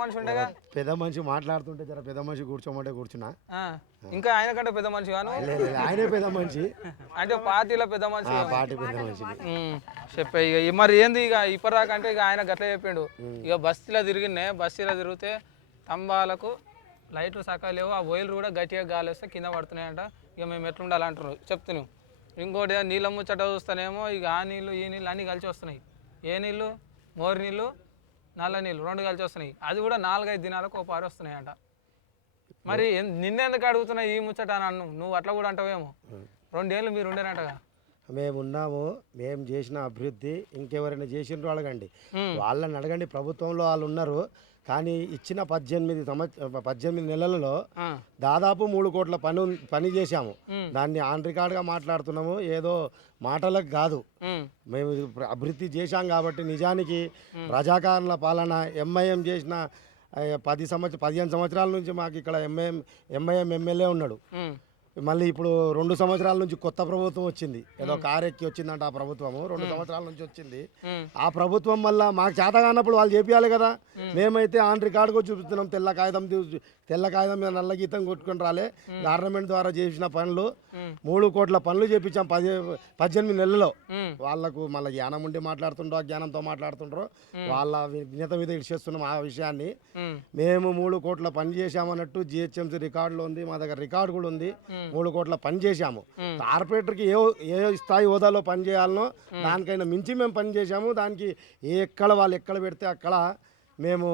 మనిషి ఉండగా పెద్ద మనిషి మాట్లాడుతుంటే జర పెద్ద మనిషి కూర్చోమంటే కూర్చున్నా. ఇంకా ఆయన కంటే పెద్ద మనిషి గాను ఆయనే పెద్ద మనిషి అంటే పార్టీలో పెద్ద మనిషి. పార్టీ పెద్ద మనిషి చెప్పే ఇక మరి ఏంది ఇక ఇప్పటిదాకా అంటే ఇక ఆయన గట్ల చెప్పిండు. ఇక బస్తీలో బస్తీలో తిరిగితే స్తంభాలకు లైట్లు సకా లేవు, ఆ వైర్లు కూడా గట్టిగా గాలేస్తే కింద పడుతున్నాయంట. ఇక మేము ఎట్లుండాలంటారు చెప్తున్నాం. ఇంకోటి నీళ్ళ ముచ్చట చూస్తానేమో ఇక ఆ నీళ్ళు ఈ నీళ్ళు అన్నీ కలిసి వస్తున్నాయి. ఏ నీళ్ళు? మోరి నీళ్ళు, నల్ల నీళ్ళు రెండు కలిసి వస్తున్నాయి. అది కూడా 4-5 దినాలకు ఒక పారి వస్తున్నాయంట. మరి నిన్నెందుకు అడుగుతున్నాయి ఈ ముచ్చట నన్ను? నువ్వు అట్లా కూడా అంటావేమో. 2 ఏళ్ళు మీరు ఉండేనంటగా. మేమున్నాము, మేము చేసిన అభివృద్ధి ఇంకెవరైనా చేసినారు అడగండి, వాళ్ళని అడగండి. ప్రభుత్వంలో వాళ్ళు ఉన్నారు, కానీ ఇచ్చిన 18 నెలలలో దాదాపు 3 కోట్ల పని చేశాము. దాన్ని ఆన్ రికార్డ్గా మాట్లాడుతున్నాము, ఏదో మాటలకు కాదు. మేము అభివృద్ధి చేశాం కాబట్టి నిజానికి ప్రజాకారుల పాలన ఎంఐఎం చేసిన 15 సంవత్సరాల నుంచి మాకు ఇక్కడ ఎంఐఎం ఎమ్మెల్యే ఉన్నాడు. మళ్ళీ ఇప్పుడు 2 సంవత్సరాల నుంచి కొత్త ప్రభుత్వం వచ్చింది, ఏదో కారెక్కి వచ్చిందంట ఆ ప్రభుత్వము. 2 సంవత్సరాల నుంచి వచ్చింది ఆ ప్రభుత్వం. మళ్ళీ మాకు చేత కానప్పుడు వాళ్ళు చేపియాలి కదా. మేమైతే ఆన్ రికార్డుగా చూపిస్తున్నాం, తెల్ల కాగితం మీద నల్ల గీతం కొట్టుకుని రాలే. గవర్నమెంట్ ద్వారా చేసిన పనులు 3 కోట్ల పనులు చేపించాం 18 నెలల్లో. వాళ్ళకు మళ్ళీ జ్ఞానం ఉండి మాట్లాడుతుండ్రో జ్ఞానంతో మాట్లాడుతుండ్రో వాళ్ళ విజ్ఞత మీద ఇచ్చేస్తున్నాం ఆ విషయాన్ని. మేము 3 కోట్ల పని చేశామన్నట్టు జిహెచ్ఎంసీ రికార్డులో ఉంది, మా దగ్గర రికార్డు కూడా ఉంది. 3 కోట్ల పని చేశాము. కార్పొరేటర్కి ఏ స్థాయి హోదాలో పని చేయాలనో దానికైనా మించి మేము పని చేశాము. దానికి వాళ్ళు ఎక్కడ పెడితే అక్కడ మేము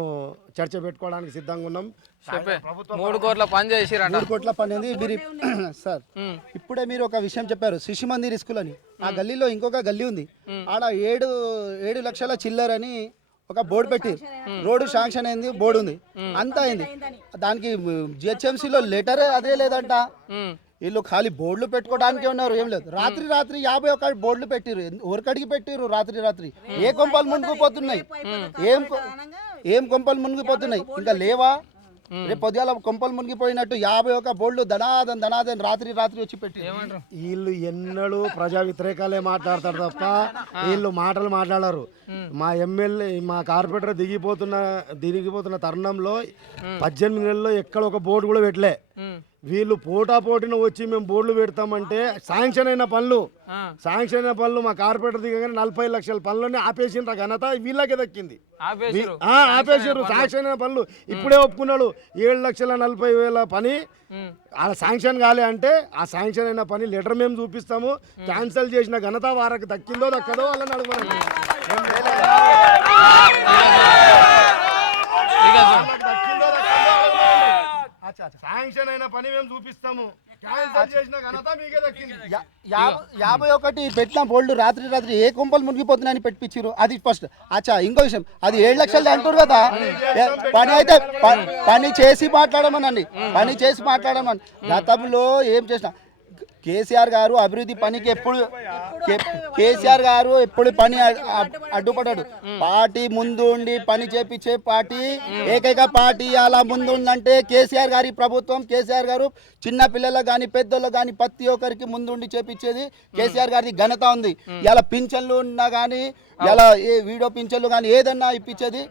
చర్చ పెట్టుకోవడానికి సిద్ధంగా ఉన్నాం. 3 కోట్ల పని చేసిరంట. 3 కోట్ల పని అనేది మీరు సార్ ఇప్పుడే మీరు ఒక విషయం చెప్పారు, శిశు మందిర్ స్కూల్ అని. ఆ గల్లీలో ఇంకొక గల్లీ ఉంది, ఆడ 7 లక్షల చిల్లరని ఒక బోర్డు పెట్టి రోడ్డు శాంక్షన్ అయింది, బోర్డు ఉంది, అంతా అయింది. దానికి జిహెచ్ఎంసీలో లెటరే అదే లేదంట. వీళ్ళు ఖాళీ బోర్డులు పెట్టుకోవడానికి ఉన్నారు, ఏం లేదు. రాత్రి 51 బోర్డులు పెట్టిరు, ఊరికడికి పెట్టిరు. రాత్రి ఏ కొంపలు మునిగిపోతున్నాయి, ఏం కొంపలు మునిగిపోతున్నాయి, ఇంకా లేవా? రేపు పొద్దుగాల కొంపలు మునిగిపోయినట్టు 51 బోర్డులు ధనాదన్ రాత్రి వచ్చి పెట్టి. వీళ్ళు ఎన్నడూ ప్రజా వ్యతిరేకాలే మాట్లాడతారు తప్ప వీళ్ళు మాటలు మాట్లాడారు. మా ఎమ్మెల్యే మా కార్పొరేటర్ దిగిపోతున్న తరుణంలో 18 నెలల్లో ఎక్కడ ఒక బోర్డు కూడా పెట్టలే. వీళ్ళు పోటాపోటీన వచ్చి మేము బోర్డులు పెడతామంటే శాంక్షన్ అయిన పనులు మా కార్పొరేటర్ దిగగానే 40 లక్షల పనులన్నీ ఆపేసిన ఘనత వీళ్ళకే దక్కింది. ఆపేసారు శాంక్షన్ అయిన పనులు. ఇప్పుడే ఒప్పుకున్నాడు 7,40,000 పని అలా శాంక్షన్ కాలే అంటే ఆ శాంక్షన్ అయిన పని లెటర్ మేము చూపిస్తాము. క్యాన్సిల్ చేసిన ఘనత వారికి దక్కిందో దక్కదో వాళ్ళని అడగండి. శాంక్షన్ అయిన పని మేము చూపిస్తాము, క్యాన్సిల్ చేసిన ఘనత మీకే దక్కింది. 51 పెట్టిన బోల్డ్ రాత్రి ఏ కొంపలు మునిగిపోతున్నాయని పెట్టించారు. అది ఫస్ట్. ఇంకో విషయం, అది 7 లక్షలు అంటారు కదా. పని అయితే పని చేసి మాట్లాడమనండి, గతంలో ఏం చేసిన కేసీఆర్ గారు అభివృద్ధి పనికి ఎప్పుడు పని అడ్డుపడ్డాడు. పార్టీ ముందు ఉండి పని చేపించే పార్టీ, ఏకైక పార్టీ అలా ముందు ఉందంటే కేసీఆర్ గారి ప్రభుత్వం. కేసీఆర్ గారు చిన్న పిల్లలకు కానీ పెద్దోళ్ళకి కానీ ప్రతి ఒక్కరికి ముందుండి చేపించేది కేసీఆర్ గారి ఘనత ఉంది. ఇలా పింఛన్లు ఉన్నా కానీ, ఇలా ఏ వీడియో పింఛన్లు కానీ ఏదన్నా ఇప్పించేది.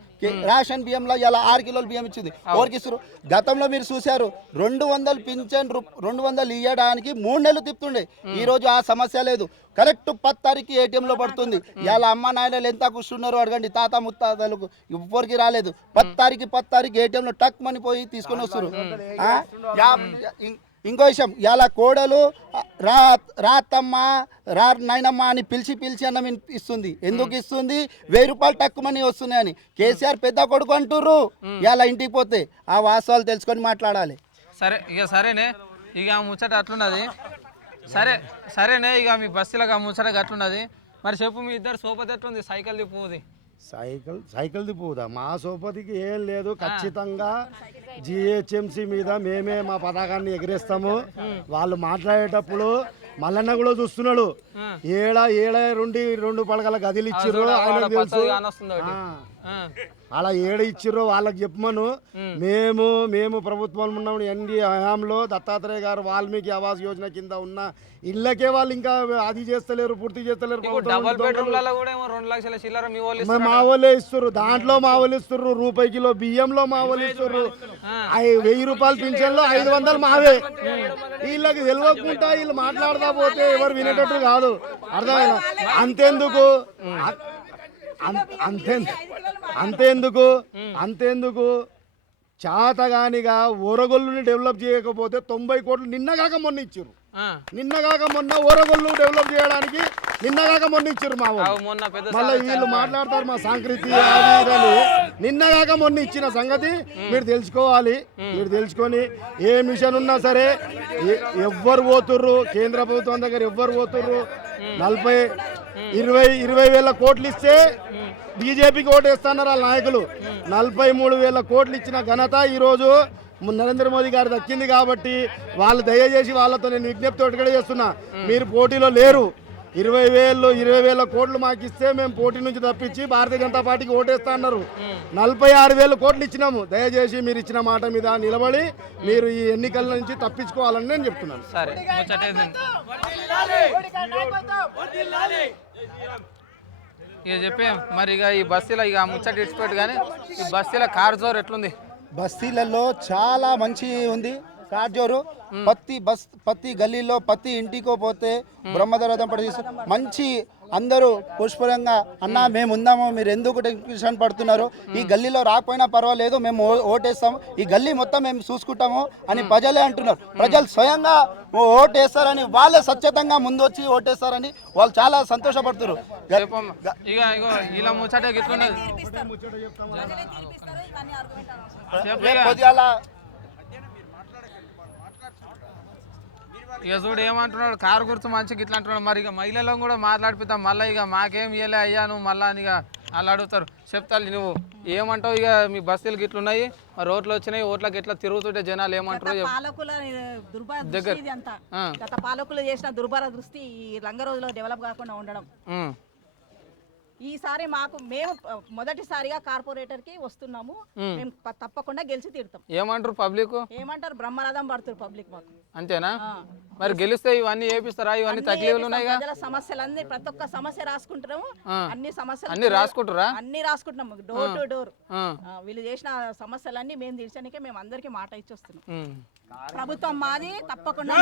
రేషన్ బియ్యంలో ఇలా 6 కిలోల బియ్యం ఇచ్చింది. ఎవరికి ఇస్తారు? గతంలో మీరు చూశారు 200 పింఛన్ 200 ఇవ్వడానికి 3 నెలలు తిప్పుతుండే. ఈ రోజు ఆ సమస్య లేదు. కరెక్ట్ 10 తారీఖు ఏటీఎంలో పడుతుంది. ఇలా అమ్మ నాయనలు ఎంత కూర్చున్నారో అడగండి, తాత ముత్తాతలకు ఎవరికి రాలేదు. 10 తారీఖు ఏటీఎంలో టక్ మని పోయి తీసుకొని వస్తారు. ఇంకో విషయం, ఇలా కోడలు రాతమ్మ నాయనమ్మ అని పిలిచి అన్నం ఇస్తుంది. ఎందుకు ఇస్తుంది? 1000 రూపాయలు టక్కుమని వస్తున్నాయని. కేసీఆర్ పెద్ద కొడుకు అంటుర్రు. ఇలా ఇంటికి పోతే ఆ వాస్తవాలు తెలుసుకొని మాట్లాడాలి. సరేనే ఇక ముచ్చట అట్లున్నది. సరేనే ఇక మీ బస్సులకు ఆ ముచ్చట అట్లున్నది. మరి చెప్పు, మీ ఇద్దరు సోపతి ఎట్లుంది? సైకిల్ తిప్పుది సైకిల్ తిప్పుదా? మా సోపతికి ఏం లేదు. ఖచ్చితంగా జిహెచ్ఎంసీ మీద మేమే మా పతాకాన్ని ఎగిరేస్తాము. వాళ్ళు మాట్లాడేటప్పుడు మల్లన్న కూడా చూస్తున్నాడు. ఏడ 2 పడగల గదిలు ఇచ్చిర్రు, ఆయనకు తెలుసు. అలా ఏడ ఇచ్చిర్రో వాళ్ళకి చెప్పమను. మేము ప్రభుత్వంలో ఉన్నాము. ఎన్డీ హయాంలో దత్తాత్రేయ గారు వాల్మీకి ఆవాస్ యోజన కింద ఉన్న ఇళ్ళకే వాళ్ళు ఇంకా అది చేస్తలేరు, పూర్తి చేస్తలేరు. డబుల్ బెడ్రూమ్లలో కూడా ఏమో 2 లక్షల చిల్లర మీ వాళ్ళు మా వాళ్ళే ఇస్తుర్రు. దాంట్లో మా వాళ్ళు ఇస్తుర్రు. రూపాయి కిలో బియ్యంలో మా వాళ్ళు ఇస్తుర్రు. 1000 రూపాయల పింఛన్లో 500 మావే. వీళ్ళకి తెలియకుండా వీళ్ళు మాట్లాడదా పోతే ఎవరు వినేటట్టు కాదు. అర్థమైనా? అంతేందుకు చాతగానిగా ఓరగొల్లుని డెవలప్ చేయకపోతే 90 కోట్లు నిన్నగాక మొన్న ఇచ్చారు. ఓరగొల్లు డెవలప్ చేయడానికి నిన్నగాక మొన్న ఇచ్చారు మా వాళ్ళు. మళ్ళీ వీళ్ళు మాట్లాడతారు మా సంస్కృతి నిన్నగాక మొన్న ఇచ్చిన సంగతి మీరు తెలుసుకోవాలి. మీరు తెలుసుకొని ఏ మిషన్ ఉన్నా సరే ఎవ్వరు పోతుర్రు, కేంద్ర ప్రభుత్వం దగ్గర ఎవ్వరు పోతుర్రు. 20 వేల కోట్లు ఇస్తే బీజేపీకి ఓటేస్తున్నారు వాళ్ళ నాయకులు. 43,000 కోట్లు ఇచ్చిన ఘనత ఈరోజు నరేంద్ర మోదీ గారు దక్కింది. కాబట్టి వాళ్ళు దయచేసి వాళ్ళతో నేను విజ్ఞప్తి ఒకటి చేస్తున్నా, మీరు పోటీలో లేరు. 20,000 కోట్లు మాకు ఇస్తే మేము పోటీ నుంచి తప్పించి భారతీయ జనతా పార్టీకి ఓటేస్తా అన్నారు. 46,000 కోట్లు ఇచ్చినాము. దయచేసి మీరు ఇచ్చిన మాట మీద నిలబడి మీరు ఈ ఎన్నికల నుంచి తప్పించుకోవాలని నేను చెప్తున్నాను. సరే ఇక చెప్పే మరి ఇక ఈ బస్తీలో ఇక ముచ్చట ఇచ్చిపెట్టు కానీ ఈ బస్తీలో కార్ జోరు ఎట్లుంది? బస్తీలలో చాలా మంచి ఉంది కార్జోరు. ప్రతి గల్లీలో ప్రతి ఇంటికో పోతే బ్రహ్మదరథం పడి మంచి అందరూ పుష్పరంగా అన్న మేము ఉందాము, మీరు ఎందుకు టెన్షన్ పడుతున్నారు, ఈ గల్లీలో రాకపోయినా పర్వాలేదు, మేము ఓటేస్తాము, ఈ గల్లీ మొత్తం మేము చూసుకుంటాము అని ప్రజలే అంటున్నారు. ప్రజలు స్వయంగా ఓటేస్తారని వాళ్ళే స్వచ్ఛతంగా ముందు వచ్చి ఓటేస్తారని వాళ్ళు చాలా సంతోషపడుతున్నారు. ఇక చూడు ఏమంటున్నాడు, కారు గుర్తు మంచిగా ఇట్లా అంటున్నాడు. మరి ఇక మహిళలను కూడా మాట్లాడిపిద్దాం. మళ్ళీ ఇక మాకేం ఇయ్యలే అయ్యా నువ్వు మళ్ళీ అని ఇక వాళ్ళు అడుగుతారు. చెప్తాను నువ్వు ఏమంటావు? ఇక మీ బస్తీలకు ఇట్లున్నాయి, మరి ఓట్లు వచ్చినాయి, ఓట్లకి ఎట్లా తిరుగుతుంటే జనాలు ఏమంటారు? దగ్గర గత పాలకులు చేసిన దుర్భర దృష్టి ఈ రంగ రోజులో డెవలప్ కాకుండా ఉండడం. ఈసారి మేము మొదటిసారిగా కార్పొరేటర్ కి వస్తున్నాము. మేము తప్పకుండా గెలిచి తీరుతాం. ఏమంటారు పబ్లిక్? ఏమంటారు? బ్రహ్మరథం పడుతారు పబ్లిక్ మాకు. అంతేనా? మరి గెలిస్తే ఇవన్నీ ఏపిస్తారా? ఇవన్నీ తక్లీఫ్లు ఉన్నాయి. సమస్యలన్నీ ప్రతి ఒక్క సమస్య రాసుకుంటున్నాము. అన్ని సమస్యలు అన్ని రాసుకుంటారా? అన్ని రాసుకుంటున్నాము డోర్ టు డోర్. వీళ్ళు చేసిన సమస్యలన్నీ మేము తీర్చడానికే మేము అందరికి మాట ఇచ్చి వస్తున్నాం. ప్రభుత్వం మాది, తప్పకుండా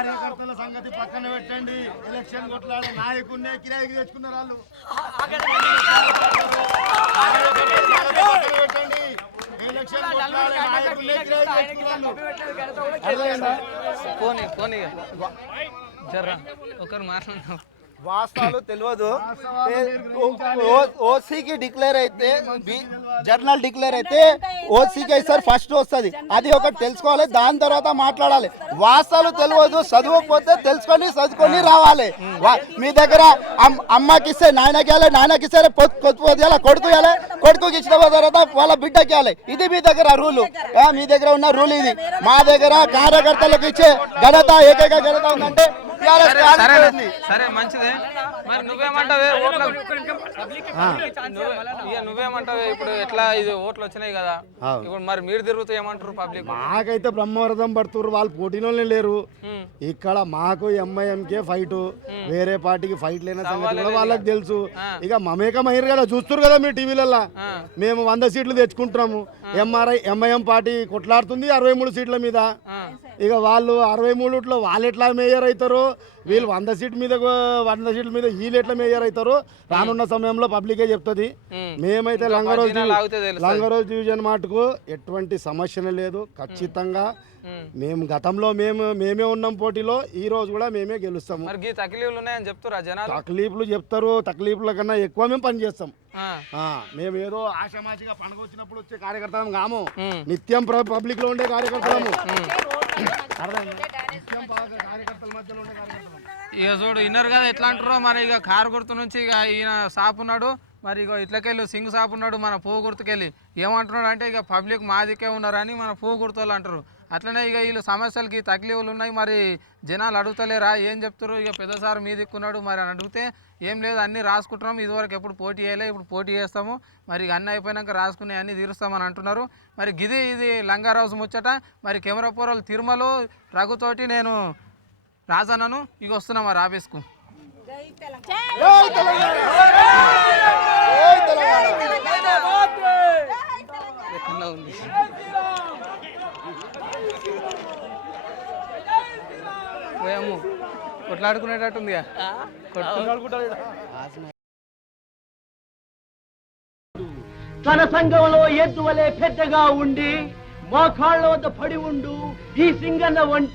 కార్యకర్తల సంగతి పక్కన పెట్టండి. ఎలక్షన్ కొట్లాడే నాయకుడినే కిరాయికి తెచ్చుకున్నారు వాళ్ళు. ఒకరు మాట్లాడుతున్నాం. వాస్తవాలు తెలియదు. ఓసీకి డిక్లేర్ అయితే జర్నల్ డిక్లేర్ అయితే ఓసీకి సార్ ఫస్ట్ వస్తుంది. అది ఒకటి తెలుసుకోవాలి, దాని తర్వాత మాట్లాడాలి. వాస్తవాలు తెలియదు. చదువుకోతే తెలుసుకొని చదువుకొని రావాలి. మీ దగ్గర అమ్మకి ఇస్తే నాయనకి ఇవ్వాలి, నాయనకి ఇస్తే కొడుకుకి ఇచ్చిన తర్వాత వాళ్ళ బిడ్డకి ఇవ్వాలి. ఇది మీ దగ్గర రూలు. మీ దగ్గర ఉన్న రూల్ ఇది. మా దగ్గర కార్యకర్తలకు ఇచ్చే ఘనత, ఏకైక ఘనత ఉందంటే సరే మంచిదే. మరి నువ్వేమంటావే? నువ్వేమంటావే? ఇప్పుడు ఎట్లా ఇది ఓట్లు వచ్చినాయి కదా, ఇప్పుడు మరి మీరు తిరుగుతూ ఏమంటారు పబ్లిక్? మాకైతే బ్రహ్మరథం పడుతున్నారు. వాళ్ళు పోటీలోనే లేరు. ఇక్కడ మాకు ఎంఐఎంకే ఫైట్, వేరే పార్టీకి ఫైట్ లేని సంగతి కూడా వాళ్ళకి తెలుసు. ఇక మమేకమయ్యారు కదా, చూస్తారు కదా మీ టీవీలలో. మేము 100 సీట్లు తెచ్చుకుంటున్నాము. ఎంఐఎం పార్టీ కొట్లాడుతుంది 63 సీట్ల మీద. ఇక వాళ్ళు 63లో వాళ్ళు ఎట్లా మేయర్ అవుతారో, వీళ్ళు 100 సీట్ల మీద వీళ్ళు ఎట్లా మేయర్ అవుతారో రానున్న సమయంలో పబ్లికే చెప్తుంది. మేమైతే లంగరోజు డివిజన్ మాటకు ఎటువంటి సమస్యనే లేదు. ఖచ్చితంగా మేము గతంలో మేమే ఉన్నాం పోటీలో, ఈ రోజు కూడా మేమే గెలుస్తాము. తక్లీఫ్లు చెప్తారు, తక్లీఫ్ల కన్నా ఎక్కువ మేము పని చేస్తాం. మేము ఏదో ఆషామాషిగా పండుగ వచ్చినప్పుడు వచ్చే కార్యకర్తలం కాము, నిత్యం పబ్లిక్ లో ఉండే కార్యకర్తలము. ఇక చూడు విన్నారు కదా ఎట్లా అంటారో. మరి ఇక కారు గుర్తు నుంచి ఇక ఈయన షాప్ ఉన్నాడు, మరి ఇక ఇట్లకెళ్ళి సింగ్ షాప్ ఉన్నాడు మన పువ్వు గుర్తుకెళ్ళి ఏమంటున్నాడు అంటే ఇక పబ్లిక్ మాదికే ఉన్నారని మన పువ్వు గుర్తు వాళ్ళు అంటారు. అట్లనే ఇక వీళ్ళు సమస్యలకి తక్లీఫ్లు ఉన్నాయి, మరి జనాలు అడుగుతలేరా ఏం చెప్తారు? ఇక పెద్దసారి మీ దిక్కున్నాడు మరి అని అడిగితే ఏం లేదు అన్నీ రాసుకుంటున్నాం, ఇదివరకు ఎప్పుడు పోటీ చేయలే, ఇప్పుడు పోటీ చేస్తాము, మరి అన్నీ అయిపోయినాక రాసుకునే అన్నీ తీరుస్తామని అంటున్నారు. మరి ఇది లంగారావు ముచ్చట. మరి కెమెరా పోరలు తిరుమల రఘుతోటి నేను రాజన్నను ఇక వస్తున్నా మరి ఆఫీస్కు. ఎక్కడ ఉంది పోయాము కొట్లాడుకునేటట్టుంది. తన సంఘంలో ఎద్దు వలె పెద్దగా ఉండి మోకాళ్ళ వద్ద పడి ఉండు ఈ సింగన్న